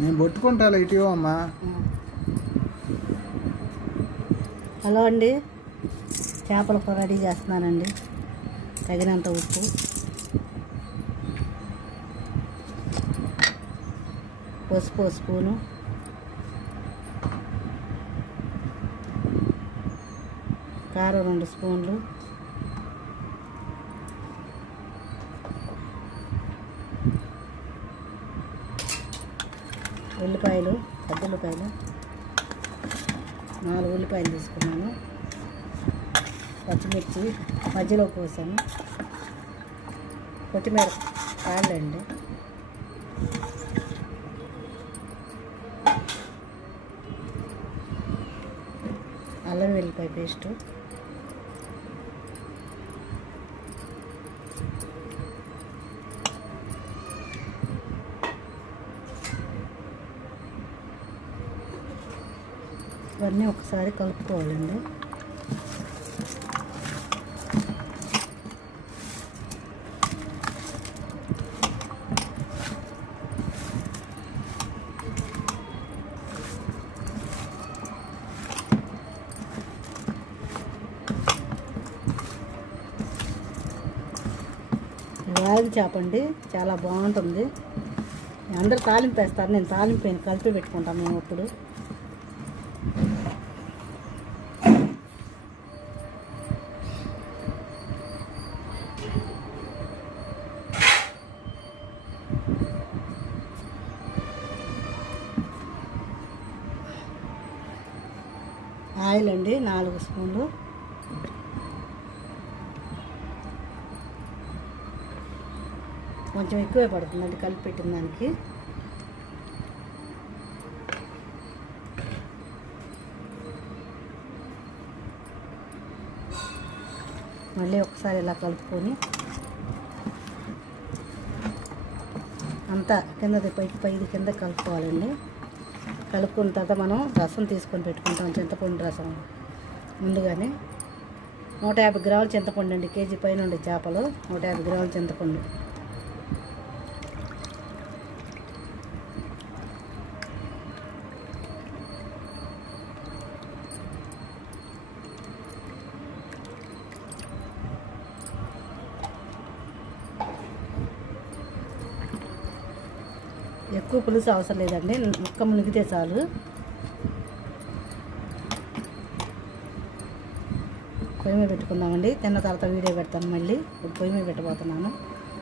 నేను పట్టుకుంటా ఇటు అమ్మా. హలో అండి, చేపల కూర రెడీ చేస్తున్నానండి. తగినంత ఉప్పు, పసుపు స్పూను, కారం 2 స్పూన్లు, ఉల్లిపాయలు, పెద్ద ఉల్లిపాయలు 4 ఉల్లిపాయలు తీసుకున్నాను. పచ్చిమిర్చి మధ్యలో కోసాను. కొత్తిమీర కాళ్ళండి, అల్లం వెల్లిపాయ పేస్టు, ఇవన్నీ ఒకసారి కలుపుకోవాలండి. రాగి చేప అండి, చాలా బాగుంటుంది. అందరూ తాలింపు వేస్తారు, నేను తాలింపు కలిపి పెట్టుకుంటాను మేము ఇప్పుడు. ఆయిల్ అండి 4 స్పూన్లు, కొంచెం ఎక్కువే పడుతుందండి కలిపి పెట్టిన దానికి. మళ్ళీ ఒకసారి ఇలా కలుపుకొని అంతా కిందది పైది కింద కలుపుకోవాలండి. కలుపుకున్న తర్వాత మనం రసం తీసుకొని పెట్టుకుంటాం, చింతపండు రసం. ముందుగానే 150 గ్రాముల చింతపండు అండి, కేజీ పైన ఉండే చేపలు 150 గ్రాముల చింతపండు. ఎక్కువ పులుసు అవసరం లేదండి, ముక్క మునిగితే చాలు. పొయ్యి మీద పెట్టుకుందామండి, తిన్న తర్వాత వీడియో పెడతాను. మళ్ళీ ఇప్పుడు పొయ్యి మీద పెట్టబోతున్నాను.